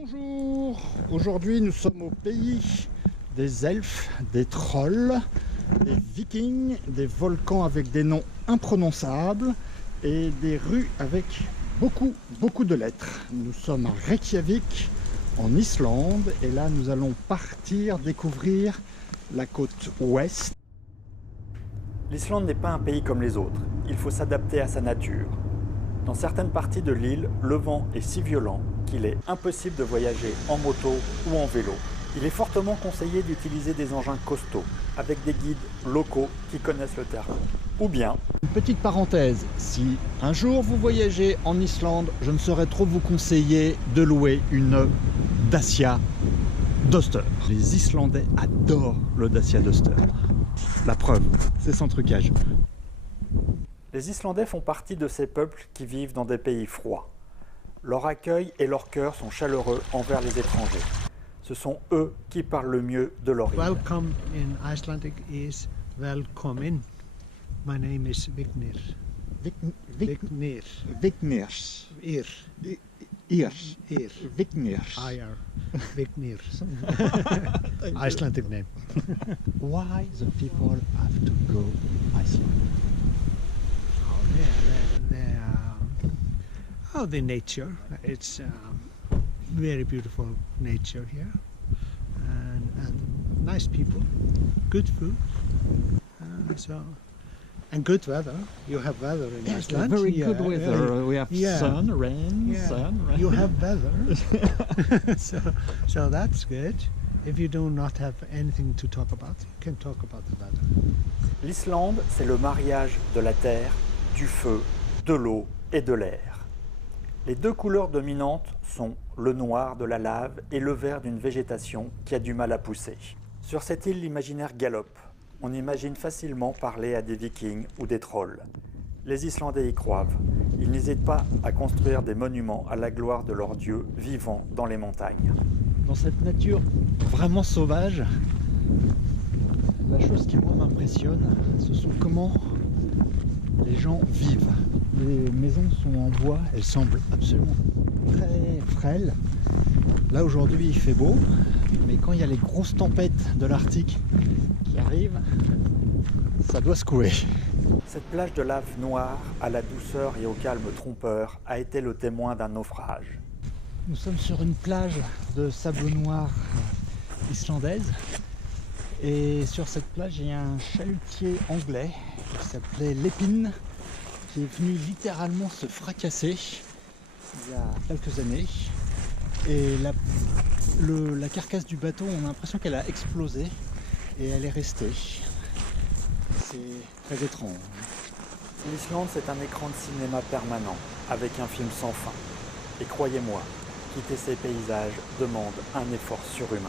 Bonjour, aujourd'hui nous sommes au pays des elfes, des trolls, des vikings, des volcans avec des noms imprononçables et des rues avec beaucoup de lettres. Nous sommes à Reykjavik en Islande et là nous allons partir découvrir la côte ouest. L'Islande n'est pas un pays comme les autres, il faut s'adapter à sa nature. Dans certaines parties de l'île, le vent est si violent qu'il est impossible de voyager en moto ou en vélo. Il est fortement conseillé d'utiliser des engins costauds, avec des guides locaux qui connaissent le terrain. Ou bien... Une petite parenthèse, si un jour vous voyagez en Islande, je ne saurais trop vous conseiller de louer une Dacia Duster. Les Islandais adorent le Dacia Duster. La preuve, c'est sans trucage. Les Islandais font partie de ces peuples qui vivent dans des pays froids. Leur accueil et leur cœur sont chaleureux envers les étrangers. Ce sont eux qui parlent le mieux de leur île. Welcome in Icelandic is velkomin. My name is Vignir. Vignir. Vignirs. Ir. Irs. Ir. Vignirs. Ir. Vignir. Icelandic name. Why the people have to go Iceland? The nature. It's very beautiful nature here, and nice people, good food, and good weather. You have weather in Yes, Iceland. very good weather. We have sun, rain, sun, rain. You have weather, so that's good. If you do not have anything to talk about, you can talk about the weather. L'Islande, c'est le mariage de la terre, du feu, de l'eau et de l'air. Les deux couleurs dominantes sont le noir de la lave et le vert d'une végétation qui a du mal à pousser. Sur cette île, l'imaginaire galope. On imagine facilement parler à des vikings ou des trolls. Les Islandais y croient. Ils n'hésitent pas à construire des monuments à la gloire de leurs dieux vivant dans les montagnes. Dans cette nature vraiment sauvage, la chose qui moi m'impressionne, ce sont comment les gens vivent. Les maisons sont en bois, elles semblent absolument très frêles. Là aujourd'hui il fait beau, mais quand il y a les grosses tempêtes de l'Arctique qui arrivent, ça doit secouer. Cette plage de lave noire, à la douceur et au calme trompeur, a été le témoin d'un naufrage. Nous sommes sur une plage de sable noir islandaise. Et sur cette plage, il y a un chalutier anglais qui s'appelait Lepine, qui est venu littéralement se fracasser il y a quelques années. Et la carcasse du bateau, on a l'impression qu'elle a explosé et elle est restée. C'est très étrange. L'Islande, c'est un écran de cinéma permanent, avec un film sans fin. Et croyez-moi, quitter ces paysages demande un effort surhumain.